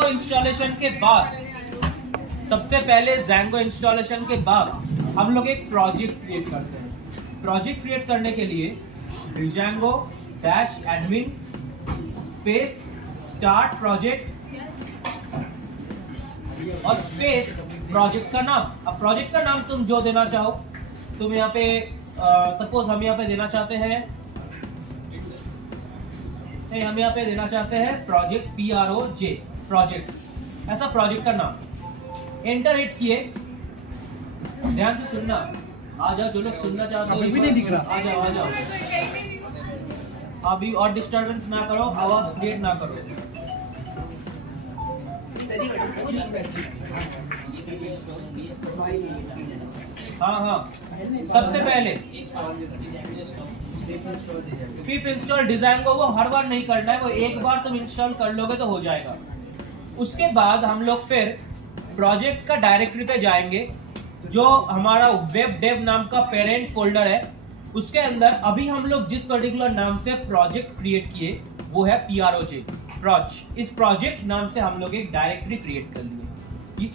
Django installation के बाद, सबसे पहले Django इंस्टॉलेशन के बाद हम लोग एक प्रोजेक्ट क्रिएट करते हैं। प्रोजेक्ट क्रिएट करने के लिए Django -admin space start project और स्पेस प्रोजेक्ट का नाम। अब प्रोजेक्ट का नाम तुम जो देना चाहो, तुम यहाँ पे सपोज हम यहाँ पे देना चाहते हैं, हम यहाँ पे देना चाहते हैं प्रोजेक्ट PROJ प्रोजेक्ट, ऐसा प्रोजेक्ट का नाम। एंटर हिट किए, ध्यान से सुनना, आ जाओ जो लोग सुनना चाहते हो, भी नहीं दिख रहा, आ जाओ आ जाओ, अभी और डिस्टर्बेंस ना करो, आवाज क्रिएट ना करो। हाँ, सबसे पहले पिप इंस्टॉल डिजाइन को वो हर बार नहीं करना है, वो एक बार तुम इंस्टॉल कर लोगे तो हो जाएगा। उसके बाद हम लोग फिर प्रोजेक्ट का डायरेक्टरी पे जाएंगे, जो हमारा वेब डेव नाम का पेरेंट फोल्डर है, उसके अंदर अभी हम लोग जिस पर्टिकुलर नाम से प्रोजेक्ट क्रिएट किए वो है PROJ प्रोज। इस प्रोजेक्ट नाम से हम लोग एक डायरेक्टरी क्रिएट कर लिए,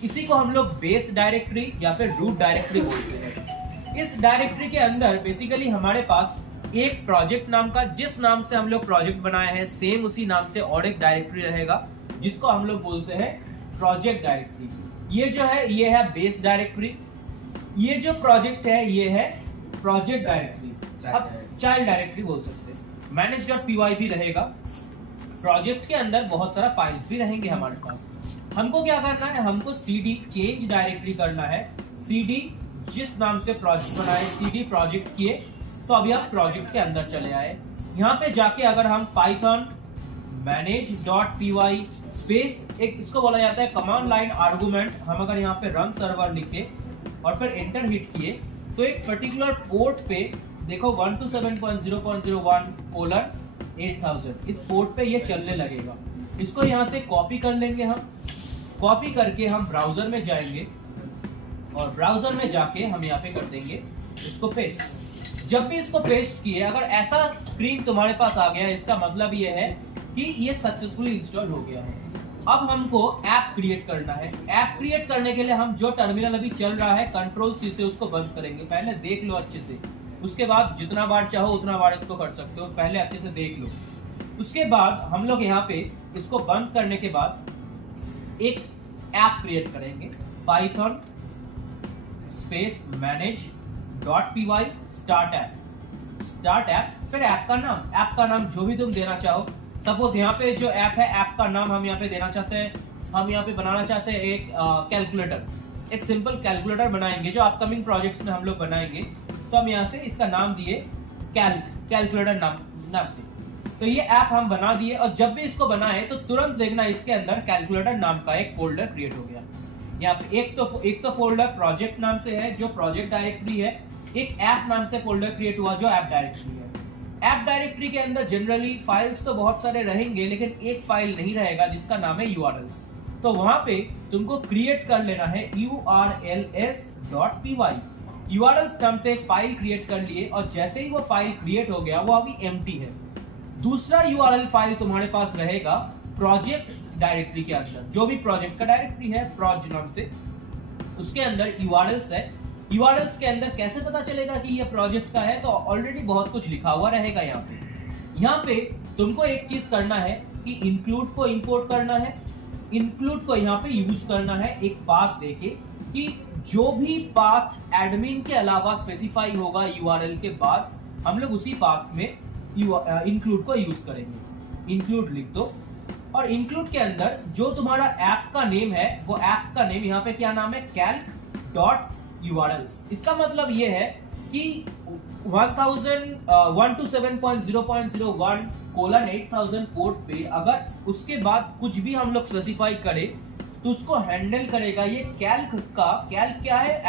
इसी को हम लोग बेस डायरेक्टरी या फिर रूट डायरेक्टरी बोलते हैं। इस डायरेक्टरी के अंदर बेसिकली हमारे पास एक प्रोजेक्ट नाम का, जिस नाम से हम लोग प्रोजेक्ट बनाए हैं सेम उसी नाम से और एक डायरेक्टरी रहेगा, जिसको हम लोग बोलते हैं प्रोजेक्ट डायरेक्टरी। ये जो है ये है बेस डायरेक्टरी, ये जो प्रोजेक्ट है ये है प्रोजेक्ट डायरेक्टरी, अब चाइल्ड डायरेक्टरी बोल सकते हैं। manage.py भी रहेगा। प्रोजेक्ट के अंदर बहुत सारा फाइल्स भी रहेंगे हमारे पास। हमको क्या करना है, हमको cd चेंज डायरेक्टरी करना है। cd जिस नाम से प्रोजेक्ट बनाए, cd प्रोजेक्ट किए, तो अभी आप प्रोजेक्ट के अंदर चले आए। यहाँ पे जाके अगर हम पाइथन manage.py स्पेस, एक इसको बोला जाता है कमांड लाइन आर्गुमेंट, हम अगर यहाँ पे रन सर्वर लिखे और फिर एंटर हिट किए तो एक पर्टिकुलर पोर्ट पे देखो 127.0.1:8000 इस पोर्ट पे ये चलने लगेगा। इसको यहाँ से कॉपी कर लेंगे हम, कॉपी करके हम ब्राउजर में जाएंगे और ब्राउजर में जाके हम यहाँ पे कर देंगे इसको पेस्ट। जब भी इसको पेस्ट किए, अगर ऐसा स्क्रीन तुम्हारे पास आ गया, इसका मतलब ये है कि ये सक्सेसफुली इंस्टॉल हो गया है। अब हमको ऐप क्रिएट करना है। ऐप क्रिएट करने के लिए हम जो टर्मिनल अभी चल रहा है Ctrl+C से उसको बंद करेंगे। पहले देख लो अच्छे से, उसके बाद जितना बार चाहो उतना बार इसको कर सकते हो, पहले अच्छे से देख लो। उसके बाद हम लोग यहाँ पे इसको बंद करने के बाद एक ऐप क्रिएट करेंगे, Python space manage.py start app, फिर ऐप का नाम जो भी तुम देना चाहो। सपोज यहाँ पे जो ऐप है, ऐप का नाम हम यहाँ पे देना चाहते हैं, हम यहाँ पे बनाना चाहते हैं एक कैलकुलेटर, एक सिंपल कैलकुलेटर बनाएंगे जो अपकमिंग प्रोजेक्ट्स में हम लोग बनाएंगे। तो हम यहाँ से इसका नाम दिए कैलकुलेटर नाम से। तो ये ऐप हम बना दिए और जब भी इसको बनाए तो तुरंत देखना इसके अंदर कैलकुलेटर नाम का एक फोल्डर क्रिएट हो गया। यहाँ पे एक तो फोल्डर प्रोजेक्ट नाम से है जो प्रोजेक्ट डायरेक्टरी है, एक ऐप नाम से फोल्डर क्रिएट हुआ जो ऐप डायरेक्टरी है। ऐप डायरेक्टरी के अंदर जनरली फाइल्स तो बहुत सारे रहेंगे, लेकिन एक फाइल नहीं रहेगा जिसका नाम है URLs। तो वहां पे तुमको क्रिएट कर लेना है urls.py। URLs नाम से एक फाइल क्रिएट कर लिए और जैसे ही वो फाइल क्रिएट हो गया, वो अभी एम्प्टी है। दूसरा URL फाइल तुम्हारे पास रहेगा प्रोजेक्ट डायरेक्टरी के अंदर, जो भी प्रोजेक्ट का डायरेक्टरी है प्रोज नाम से, उसके अंदर URLs है। URLs के अंदर कैसे पता चलेगा कि ये प्रोजेक्ट का है, तो ऑलरेडी बहुत कुछ लिखा हुआ रहेगा यहाँ पे तुमको एक चीज करना है कि इंक्लूड को इंपोर्ट करना है, इंक्लूड को यहाँ पे यूज करना है एक पाथ देके, कि जो भी पाथ एडमिन के अलावा स्पेसिफाई होगा URL के बाद, हम लोग उसी पाथ में इंक्लूड को यूज करेंगे। इंक्लूड लिख दो और इंक्लूड के अंदर जो तुम्हारा ऐप का नेम है, वो ऐप का नेम यहाँ पे क्या नाम है, calc.urls। इसका मतलब ये है कि 127.0.0.8000 पोर्ट पे अगर उसके बाद कुछ भी हम लोग स्पेसिफाई करें तो उसको हैंडल करेगा ये कैल्क क्या है,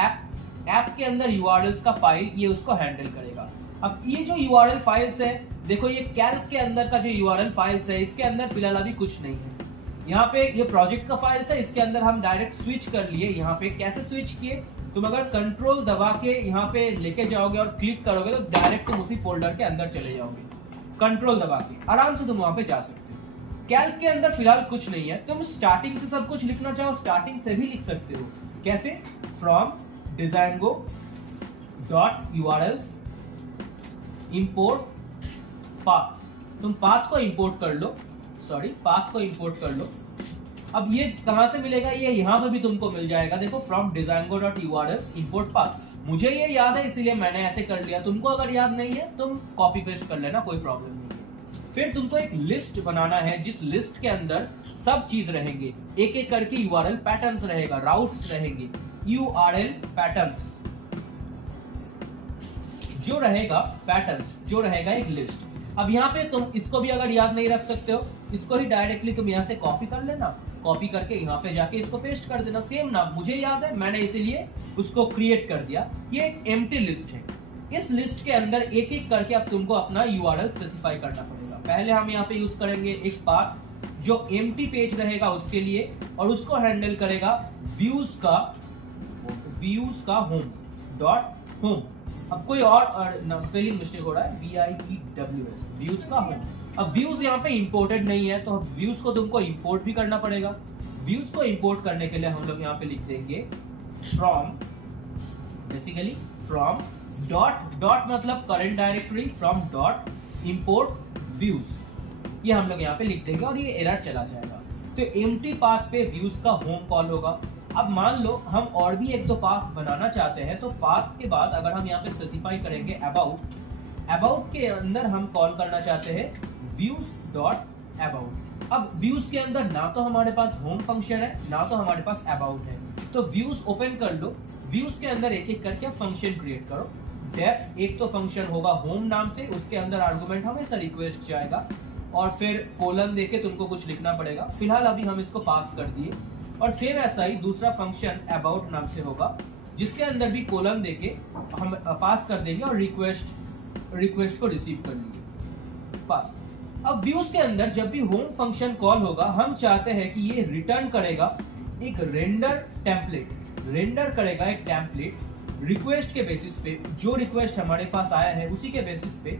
ऐप के अंदर URLs का फाइल, ये उसको हैंडल करेगा। अब ये जो URL फाइल्स है, देखो ये कैल्क के अंदर का जो URL फाइल्स है, इसके अंदर फिलहाल अभी कुछ नहीं है। यहाँ पे ये प्रोजेक्ट का फाइल्स है, इसके अंदर हम डायरेक्ट स्विच कर लिए। यहाँ पे कैसे स्विच किए, तुम अगर कंट्रोल दबा के यहाँ पे लेके जाओगे और क्लिक करोगे तो डायरेक्ट तुम उसी फोल्डर के अंदर चले जाओगे। कंट्रोल दबा के आराम से तुम वहां पे जा सकते हो। कैल्क के अंदर फिलहाल कुछ नहीं है, तुम स्टार्टिंग से सब कुछ लिखना चाहो स्टार्टिंग से भी लिख सकते हो। कैसे? From Django dot URLs import path, तुम पाथ को इंपोर्ट कर लो, पाथ को इंपोर्ट कर लो। अब ये कहां से मिलेगा? ये यहां पर भी तुमको मिल जाएगा, देखो from Django dot URLs import path. मुझे ये याद है इसीलिए मैंने ऐसे कर लिया, तुमको अगर याद नहीं है तुम कॉपी पेस्ट कर लेना, कोई प्रॉब्लम नहीं है। फिर तुमको एक लिस्ट बनाना है जिस लिस्ट के अंदर सब चीज रहेंगे, एक एक करके यूआरएल पैटर्न्स रहेगा, राउट्स रहेंगे, यूआरएल पैटर्न्स जो रहेगा, पैटर्न्स जो रहेगा एक लिस्ट। अब यहाँ पे तुम इसको भी अगर याद नहीं रख सकते हो, इसको ही डायरेक्टली तुम यहाँ से कॉपी कर लेना, कॉपी करके यहाँ पे जाके इसको पेस्ट कर देना। सेम नाम मुझे याद है, मैंने इसीलिए उसको क्रिएट कर दिया। ये एक एम्प्टी लिस्ट है, इस लिस्ट के अंदर एक एक करके अब तुमको अपना यूआरएल स्पेसिफाई करना पड़ेगा। पहले हम यहाँ पे यूज करेंगे एक पाथ जो एम्प्टी पेज रहेगा उसके लिए, और उसको हैंडल करेगा व्यूज का होम डॉट होम। अब कोई और स्पेलिंग मिस्टेक हो रहा है, VIEWS, व्यूज का होम। अब व्यूज यहाँ पे इंपोर्टेड नहीं है, तो व्यूज को तुमको इंपोर्ट भी करना पड़ेगा। व्यूज को इंपोर्ट करने के लिए हम लोग यहाँ पे लिख देंगे फ्रॉम, बेसिकली फ्रॉम डॉट मतलब current directory, from dot import views, ये हम लोग यहाँ पे लिख देंगे और ये एरर चला जाएगा। तो एम्प्टी पाथ पे व्यूज का होम कॉल होगा। अब मान लो हम और भी एक दो पाथ बनाना चाहते हैं, तो पाथ के बाद अगर हम यहाँ पे स्पेसिफाई करेंगे अबाउट के अंदर हम कॉल करना चाहते हैं व्यूज डॉट अबाउट। अब व्यूज के अंदर ना तो हमारे पास होम फंक्शन है ना तो हमारे पास अबाउट है, तो व्यूज ओपन कर लो, व्यूज के अंदर एक एक करके फंक्शन क्रिएट करो। डेफ एक तो फंक्शन होगा होम नाम से, उसके अंदर आर्गुमेंट हमेशा रिक्वेस्ट जाएगा, और फिर कोलन देके तुमको कुछ लिखना पड़ेगा। फिलहाल अभी हम इसको पास कर दिए। और सेम ऐसा ही दूसरा फंक्शन अबाउट नाम से होगा, जिसके अंदर भी कोलन देके हम पास कर देंगे और रिक्वेस्ट को रिसीव कर लेंगे, पास। अब व्यूज के अंदर जब भी होम फंक्शन कॉल होगा, हम चाहते हैं कि ये रिटर्न करेगा एक रेंडर करेगा एक टेम्पलेट रिक्वेस्ट के बेसिस पे, जो रिक्वेस्ट हमारे पास आया है उसी के बेसिस पे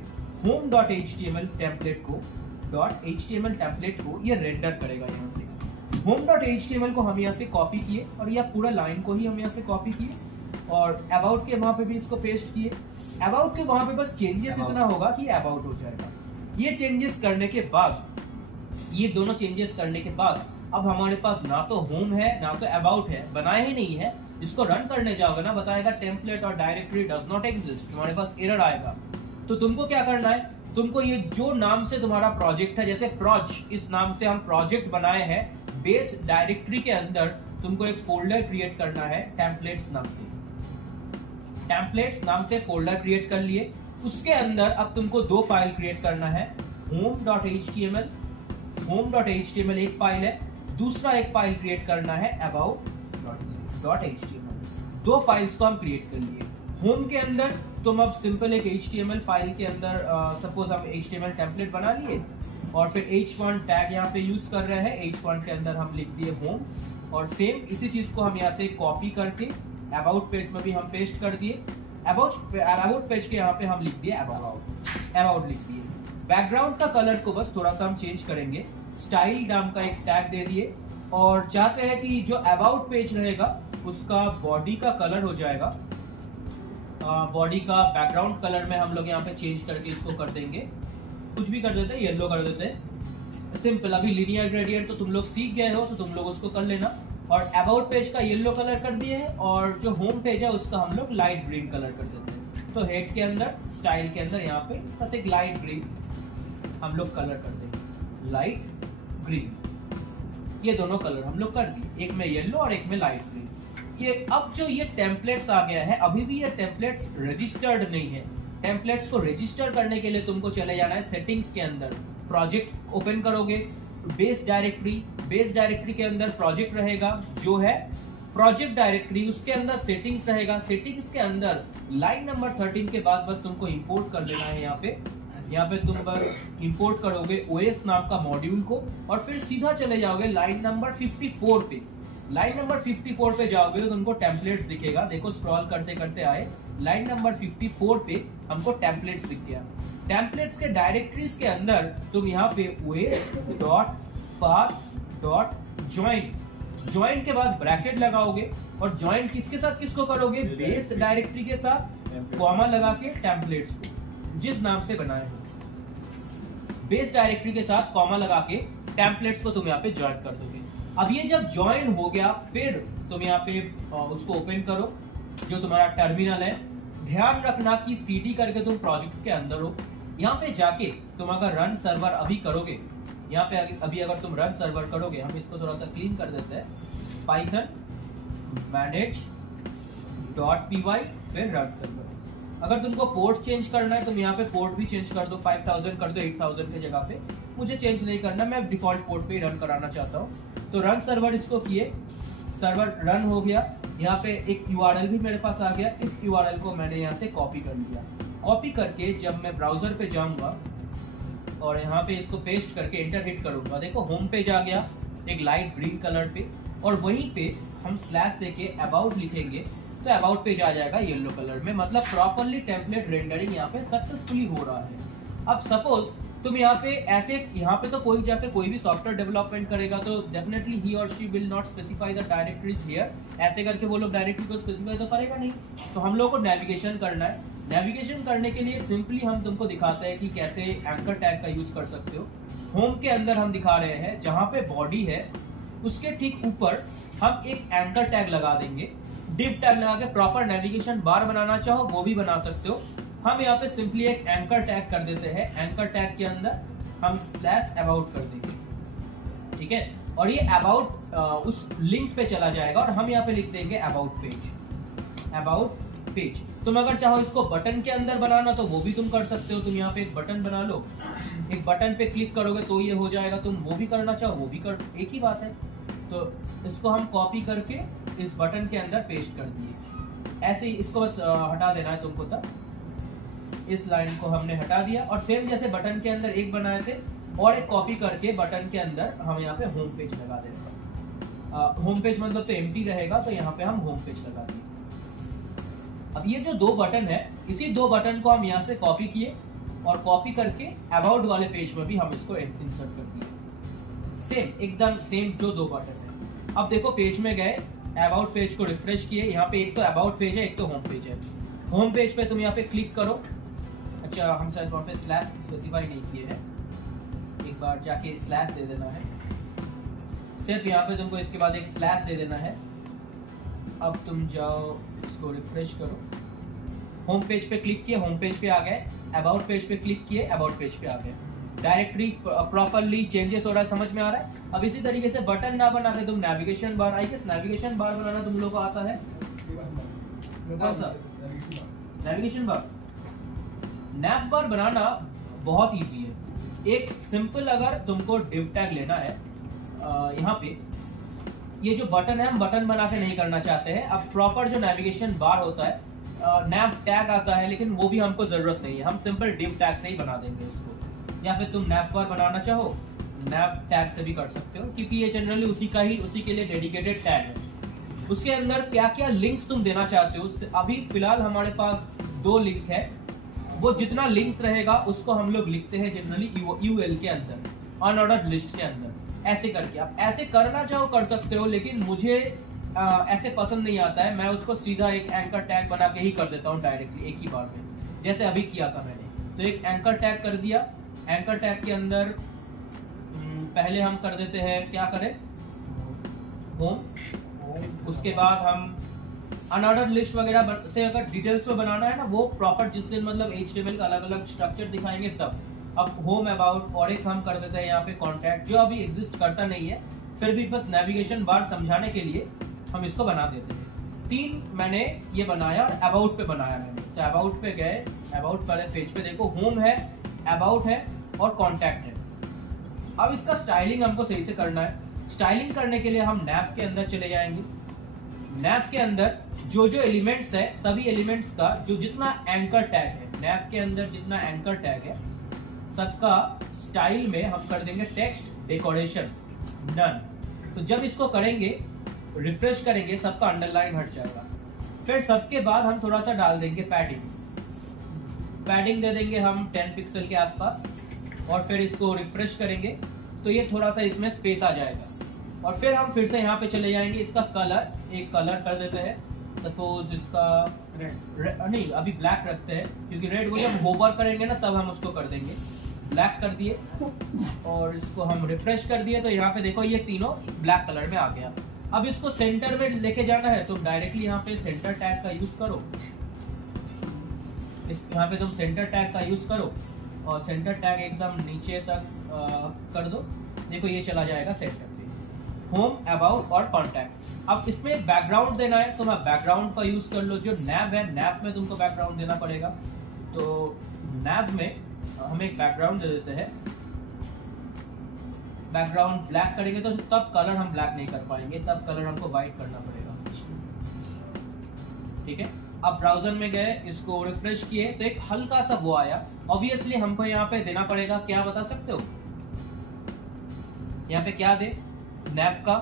होम डॉट एचटीएमएल टेम्पलेट को ये रेंडर करेगा। यहाँ से होम डॉट एचटीएमएल को हम यहाँ से कॉपी किए, और यह पूरा लाइन को ही हम यहाँ से कॉपी किए, और अबाउट के वहां पे भी इसको पेस्ट किए। अबाउट के वहां पे बस चेंजेस इतना होगा कि अबाउट हो जाएगा। ये चेंजेस करने के बाद, ये दोनों चेंजेस करने के बाद अब हमारे पास ना तो होम है ना तो अबाउट है, बनाया ही नहीं है। इसको रन करने जाओगे ना, बताएगा टेम्पलेट और डायरेक्टरी डज नॉट एग्जिस्ट, तुम्हारे पास एरर आएगा। तो तुमको क्या करना है, तुमको ये जो नाम से तुम्हारा प्रोजेक्ट है, जैसे प्रोज, इस नाम से हम प्रोजेक्ट बनाए हैं, बेस डायरेक्टरी के अंदर तुमको एक फोल्डर क्रिएट करना है टेम्पलेट्स नाम से। टेम्पलेट्स नाम से फोल्डर क्रिएट कर लिए, उसके अंदर अब तुमको दो फाइल क्रिएट करना है, home.html एक फाइल है, दूसरा एक फाइल क्रिएट करना है about.html। दो फाइल्स को हम क्रिएट कर लिए। होम के अंदर तुम अब सिंपल एक HTML फाइल के अंदर सपोज हम HTML टेम्पलेट बना लिए, और फिर H1 टैग यहाँ पे यूज कर रहे हैं, H1 के अंदर हम लिख दिए होम, और सेम इसी चीज को हम यहाँ से कॉपी करके अबाउट पेज में भी हम पेस्ट कर दिए। अबाउट पेज के यहाँ पे हम लिख दिए अबाउट लिख दिए। बैकग्राउंड का कलर को बस थोड़ा सा हम चेंज करेंगे, स्टाइल नाम का एक टैग दे दिए, और चाहते हैं कि जो अबाउट पेज रहेगा उसका बॉडी का कलर हो जाएगा, बॉडी का बैकग्राउंड कलर में हम लोग यहाँ पे चेंज करके इसको कर देंगे, कुछ भी कर देते हैं, येलो कर देते हैं, सिंपल। अभी लिनियर ग्रेडियंट तो तुम लोग सीख गए हो, तो तुम लोग उसको कर लेना। और अबाउट पेज का येलो कलर कर दिए हैं, और जो होम पेज है उसका हम लोग लाइट ग्रीन कलर कर देते हैं। तो हेड के अंदर, स्टाइल के अंदर यहाँ पे बस एक लाइट ग्रीन हम लोग कलर कर देंगे, लाइट ग्रीन। ये दोनों कलर हम लोग कर दिए, एक में येलो और एक में लाइट ग्रीन। ये अब जो ये टेम्पलेट्स आ गया है, अभी भी ये टेम्पलेट्स रजिस्टर्ड नहीं है। टेम्पलेट्स को रजिस्टर करने के लिए तुमको चले जाना है सेटिंग्स के अंदर, प्रोजेक्ट ओपन करोगे, बेस डायरेक्टरी के अंदर प्रोजेक्ट रहेगा जो है प्रोजेक्ट डायरेक्टरी, उसके अंदर सेटिंग्स रहेगा। सेटिंग्स के अंदर लाइन नंबर 13 के बाद बस तुमको इंपोर्ट कर देना है। यहाँ पे तुम बस इंपोर्ट करोगे OS नाम का मॉड्यूल को, और फिर सीधा चले जाओगे लाइन नंबर 54 पे। लाइन नंबर 54 पे जाओगे तो तुमको टेम्पलेट्स दिखेगा। देखो स्क्रॉल करते करते आए, लाइन नंबर 54 पे हमको टेम्पलेट्स दिख गया। टेम्पलेट्स के डायरेक्टरीज के अंदर तुम यहाँ पे OS dot path dot join, join के बाद ब्रैकेट लगाओगे और ज्वाइन किसके साथ किसको करोगे, बेस डायरेक्टरी के साथ कॉमा लगा के टेम्पलेट्स को जिस नाम से बनाए हो, बेस डायरेक्टरी के साथ कॉमा लगा के टेम्पलेट्स को तुम यहाँ पे ज्वाइन कर दोगे। अब ये जब ज्वाइन हो गया फिर तुम यहाँ पे उसको ओपन करो जो तुम्हारा टर्मिनल है। ध्यान रखना कि सीडी करके तुम प्रोजेक्ट के अंदर हो। यहाँ पे जाके तुम अगर रन सर्वर अभी करोगे, यहाँ पे अभी अगर तुम रन सर्वर करोगे, हम इसको थोड़ा सा क्लीन कर देते हैं, Python manage dot P Y फिर रन सर्वर। अगर तुमको पोर्ट चेंज करना है तुम यहाँ पे पोर्ट भी चेंज कर दो, 5000 कर दो 8000 की जगह पे। मुझे चेंज नहीं करना, मैं डिफॉल्ट पोर्ट पे ही रन कराना चाहता हूँ। तो रन सर्वर इसको किए, सर्वर रन हो गया। यहाँ पे एक यूआरएल भी मेरे पास आ गया। इस यूआरएल को मैंने यहाँ से कॉपी कर लिया। कॉपी करके जब मैं ब्राउजर पे जाऊंगा और यहाँ पे इसको पेस्ट करके एंटर हिट करूंगा, देखो होम पेज आ गया एक लाइट ग्रीन कलर पे, और वहीं पे हम स्लैश देके अबाउट लिखेंगे तो अबाउट पेज आ जाएगा येलो कलर में। मतलब प्रॉपरली टेम्पलेट रेंडरिंग यहाँ पे सक्सेसफुली हो रहा है। अब सपोज तुम यहाँ पे ऐसे, यहाँ पे तो कोई जाके कोई भी सॉफ्टवेयर डेवलपमेंट करेगा तो डेफिनेटली ही और she will not specify the directories here, ऐसे करके वो लोग डायरेक्टरी को स्पेसिफाई तो करेगा नहीं। तो हम लोग को नेविगेशन करना है। नेविगेशन करने के लिए सिंपली हम तुमको दिखाते हैं कि कैसे एंकर टैग का यूज कर सकते हो। होम के अंदर हम दिखा रहे हैं, जहां पे बॉडी है उसके ठीक ऊपर हम एक एंकर टैग लगा देंगे। डिव टैग लगा के प्रॉपर नेविगेशन बार बनाना चाहो वो भी बना सकते हो। हम यहाँ पे सिंपली एक एंकर टैग कर देते हैं। एंकर टैग के अंदर हम स्लैश अबाउट कर देंगे, ठीक है, और ये अबाउट उस लिंक पे चला जाएगा और हम यहाँ पे लिख देंगे अबाउट पेज, अबाउट पेज। तुम अगर चाहो इसको बटन के अंदर बनाना तो वो भी तुम कर सकते हो। तुम यहाँ पे एक बटन बना लो, एक बटन पे क्लिक करोगे तो ये हो जाएगा। तुम वो भी करना चाहो वो भी कर, एक ही बात है। तो इसको हम कॉपी करके इस बटन के अंदर पेस्ट कर दिए। ऐसे ही इसको बस हटा देना है तुमको। तब इस लाइन को हमने हटा दिया और सेम जैसे बटन के अंदर एक बनाए थे और एक कॉपी करके बटन के अंदर हम यहाँ पे होम पेज लगा देंगे। होम पेज मतलब तो एम्प्टी रहेगा, तो यहाँ पे हम होम पेज लगा देंगे। अब ये जो दो बटन है, इसी दो बटन को हम यहाँ से कॉपी किए और कॉपी करके अबाउट वाले पेज में भी हम इसको इंसर्ट कर दिए। सेम एकदम सेम जो दो बटन है। अब देखो पेज में गए, अबाउट पेज को रिफ्रेश किए, यहाँ पे एक तो अबाउट पेज है एक तो होम पेज है। होम पेज पे तुम यहाँ पे क्लिक करो। अच्छा हम शायद वहाँ पे स्लैश स्पेसिफाई नहीं किए हैं, एक बार जाके स्लैश दे देना है। सिर्फ यहाँ पे तुमको इसके बाद एक स्लैश दे देना है। अब तुम जाओ इसको रिफ्रेश करो, होम पेज पे क्लिक किए, होम पेज पे आ गए। अबाउट पेज पे क्लिक किए, अबाउट पेज पे आ गए। डायरेक्टरी प्रॉपरली चेंजेस हो रहा है, समझ में आ रहा है। अब इसी तरीके से बटन ना बना के तुम navigation bar, I guess navigation bar बनाना तुम लोगों को आता है, कौन सा नेविगेशन बार? नैव बार बनाना बहुत इजी है। एक सिंपल अगर तुमको डिव टैग लेना है, यहाँ पे ये जो बटन है हम बटन बना के नहीं करना चाहते हैं। अब प्रॉपर जो नेविगेशन बार होता है, नैव टैग आता है, लेकिन वो भी हमको जरूरत नहीं है। हम सिंपल डिव टैग से ही बना देंगे उसको। या फिर तुम नैव बार बनाना चाहो नैव टैग से भी कर सकते हो, क्योंकि ये जनरली उसी के लिए डेडिकेटेड टैग है। उसके अंदर क्या क्या लिंक्स तुम देना चाहते हो, अभी फिलहाल हमारे पास 2 लिंक है। वो जितना लिंक्स रहेगा उसको हम लोग लिखते हैं जनरली यूएल के अंदर, अनऑर्डर्ड लिस्ट के अंदर। ऐसे करके आप ऐसे करना चाहो कर सकते हो, लेकिन मुझे ऐसे पसंद नहीं आता है। मैं उसको सीधा एक एंकर टैग बना के ही कर देता हूँ डायरेक्टली एक ही बार में, जैसे अभी किया था मैंने। तो एक एंकर टैग कर दिया। एंकर टैग के अंदर पहले हम कर देते हैं, क्या करें, होम। उसके बाद हम अनऑर्डर्ड लिस्ट वगैरह से अगर डिटेल्स में बनाना है ना, वो प्रॉपर जिस दिन मतलब HTML का अलग अलग स्ट्रक्चर दिखाएंगे तब। अब होम, अबाउट और एक हम कर देते हैं यहाँ पे कॉन्टैक्ट, जो अभी एग्जिस्ट करता नहीं है, फिर भी बस नेविगेशन बार समझाने के लिए हम इसको बना देते हैं। 3 मैंने ये बनाया और अबाउट पे बनाया मैंने। तो अबाउट पे गए, अबाउट वाले पेज पे देखो होम है, अबाउट है और कॉन्टैक्ट है। अब इसका स्टाइलिंग हमको सही से करना है। स्टाइलिंग करने के लिए हम नैव के अंदर चले जाएंगे। नैव के अंदर जो जो एलिमेंट्स है, सभी एलिमेंट्स का जो जितना एंकर टैग है, नैव के अंदर जितना एंकर टैग है सबका स्टाइल में हम कर देंगे टेक्स्ट डेकोरेशन नन। तो जब इसको करेंगे, रिफ्रेश करेंगे, सबका अंडरलाइन हट जाएगा। फिर सबके बाद हम थोड़ा सा डाल देंगे पैडिंग। पैडिंग दे देंगे हम 10 पिक्सल के आसपास और फिर इसको रिफ्रेश करेंगे तो ये थोड़ा सा इसमें स्पेस आ जाएगा। और फिर हम फिर से यहाँ पे चले जाएंगे, इसका कलर एक कलर कर देते हैं, सपोज इसका नहीं अभी ब्लैक रखते हैं, क्योंकि रेड को जब होवर करेंगे ना तब हम उसको कर देंगे। ब्लैक कर दिए और इसको हम रिफ्रेश कर दिए, तो यहाँ पे देखो ये तीनों ब्लैक कलर में आ गया। अब इसको सेंटर में लेके जाना है, तो डायरेक्टली यहाँ पे सेंटर टैग का यूज करो, यहाँ पे तुम सेंटर टैग का यूज करो और सेंटर टैग एकदम नीचे तक कर दो। देखो ये चला जाएगा सेंटर पे, होम, अबाउट और कॉन्टैक्ट। अब इसमें बैकग्राउंड देना है तो मैं बैकग्राउंड का यूज कर लो। जो नैव है, नैव में तुमको बैकग्राउंड देना पड़ेगा, तो नैव में हम एक बैकग्राउंड दे देते हैं। बैकग्राउंड ब्लैक करेंगे तो तब कलर हम ब्लैक नहीं कर पाएंगे, तब कलर हमको व्हाइट करना पड़ेगा। ठीक है, अब ब्राउजर में गए, इसको रिफ्रेश किए तो एक हल्का सा वो आया। ऑब्वियसली हमको यहाँ पे देना पड़ेगा, क्या बता सकते हो यहाँ पे क्या दे? नैव का,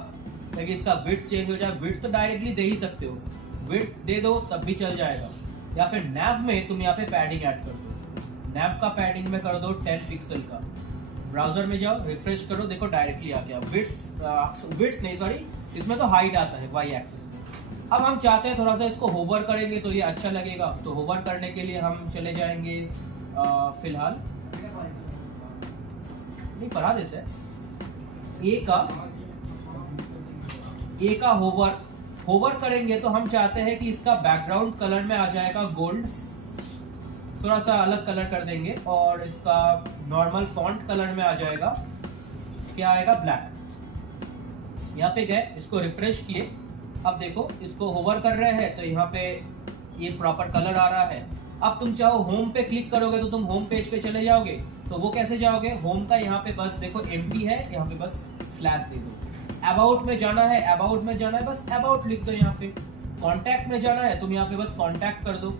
ताकि इसका विड्थ चेंज हो जाए। विड्थ तो डायरेक्टली दे ही सकते हो, विड्थ दे दो तब भी चल जाएगा। या फिर नैव में तुम यहाँ पे पैडिंग ऐड कर दो, नैव का पैडिंग में कर दो 10 पिक्सल का। ब्राउजर में जाओ, रिफ्रेश करो, देखो डायरेक्टली आ गया। विड्थ नहीं सॉरी, इसमें तो हाइट आता है वाई एक्सिस में। अब हम चाहते हैं थोड़ा सा इसको होवर करेंगे तो ये अच्छा लगेगा, तो होवर करने के लिए हम चले जाएंगे फिलहाल नहीं पढ़ा देते हैं ए का होवर करेंगे तो हम चाहते हैं कि इसका बैकग्राउंड कलर में आ जाएगा गोल्ड, थोड़ा सा अलग कलर कर देंगे। और इसका नॉर्मल फॉन्ट कलर में आ जाएगा, क्या आएगा? ब्लैक। यहाँ पे गए, इसको रिफ्रेश किए, अब देखो इसको होवर कर रहे हैं तो यहाँ पे ये प्रॉपर कलर आ रहा है। अब तुम चाहो होम पे क्लिक करोगे तो तुम होम पेज पे चले जाओगे, तो वो कैसे जाओगे? होम का यहाँ पे बस देखो एम्प्टी है, यहाँ पे बस स्लैश दे दो। अबाउट में जाना है, अबाउट में जाना है, बस अबाउट लिख दो यहाँ पे। कॉन्टैक्ट में जाना है, तुम यहाँ पे बस कॉन्टैक्ट कर दो।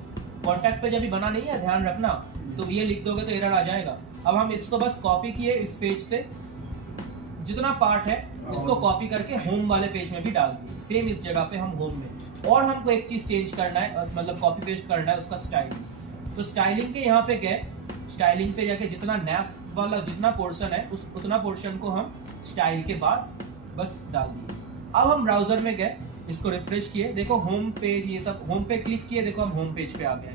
कॉन्टैक्ट पे जब बना नहीं है, ध्यान रखना, तो ये लिख दोगे तो एरर आ जाएगा। अब हम इसको बस कॉपी किए, इस पेज से जितना पार्ट है इसको कॉपी करके होम वाले पेज में भी डाल दिए, सेम इस जगह पे हम होम में। और हमको एक चीज चेंज करना है, मतलब कॉपी पेस्ट करना है, उसका स्टाइलिंग। तो स्टाइलिंग के यहाँ पे गए, स्टाइलिंग पे जाके जितना नैप वाला जितना पोर्शन है उतना पोर्शन को हम स्टाइल के बाद बस डाल दिए। अब हम ब्राउजर में गए, इसको रिफ्रेश किए, देखो होम पेज, ये सब होम पे क्लिक किए, देखो हम होम पेज पे आ गए।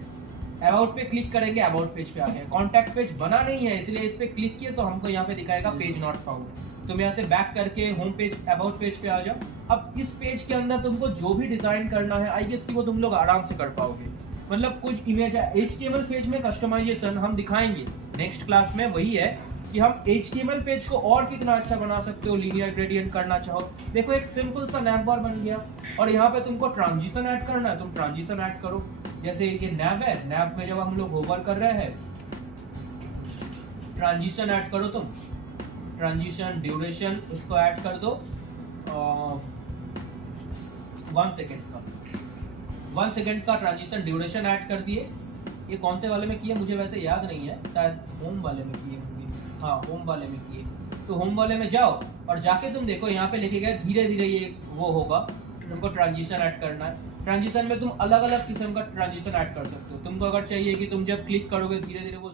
अबाउट पे क्लिक करेंगे, अबाउट पेज पे आ गए। कॉन्टैक्ट पेज बना नहीं है, इसलिए इस पे क्लिक किए तो हमको यहाँ पे दिखाएगा पेज नॉट फाउंड। तुम यहाँ से बैक करके होम पेज, अबाउट पेज पे आ जाओ। अब इस पेज के अंदर तुमको जो भी डिजाइन करना है, आई गेस कि वो तुम लोग आराम से कर पाओगे। मतलब कुछ इमेज HTML पेज में कस्टमाइजेशन हम दिखाएंगे नेक्स्ट क्लास में, वही है कि हम HTML पेज को और कितना अच्छा बना सकते हो। लीनियर ग्रेडियंट करना चाहो, देखो एक सिंपल सा नैव बार बन गया। और यहाँ पे तुमको ट्रांजिशन ऐड करना है, तुम ट्रांजिशन ऐड करो। जैसे ये नैव है, नैव में जब हम लोग होवर कर रहे हैं, ट्रांजिशन ऐड करो तुम, ट्रांजिशन ड्यूरेशन उसको ऐड कर दो 1 सेकेंड का, 1 सेकेंड का ट्रांजिशन ड्यूरेशन ऐड कर दिए। ये कौन से वाले में किए मुझे वैसे याद नहीं है, शायद होम वाले में किए होंगे, हाँ होम वाले में किए। तो होम वाले में जाओ और जाके तुम देखो यहाँ पे लिखे गए धीरे धीरे ये वो होगा, तुमको ट्रांजिशन ऐड करना है। ट्रांजिशन में तुम अलग अलग किस्म का ट्रांजिशन ऐड कर सकते हो। तुमको अगर चाहिए कि तुम जब क्लिक करोगे धीरे धीरे वो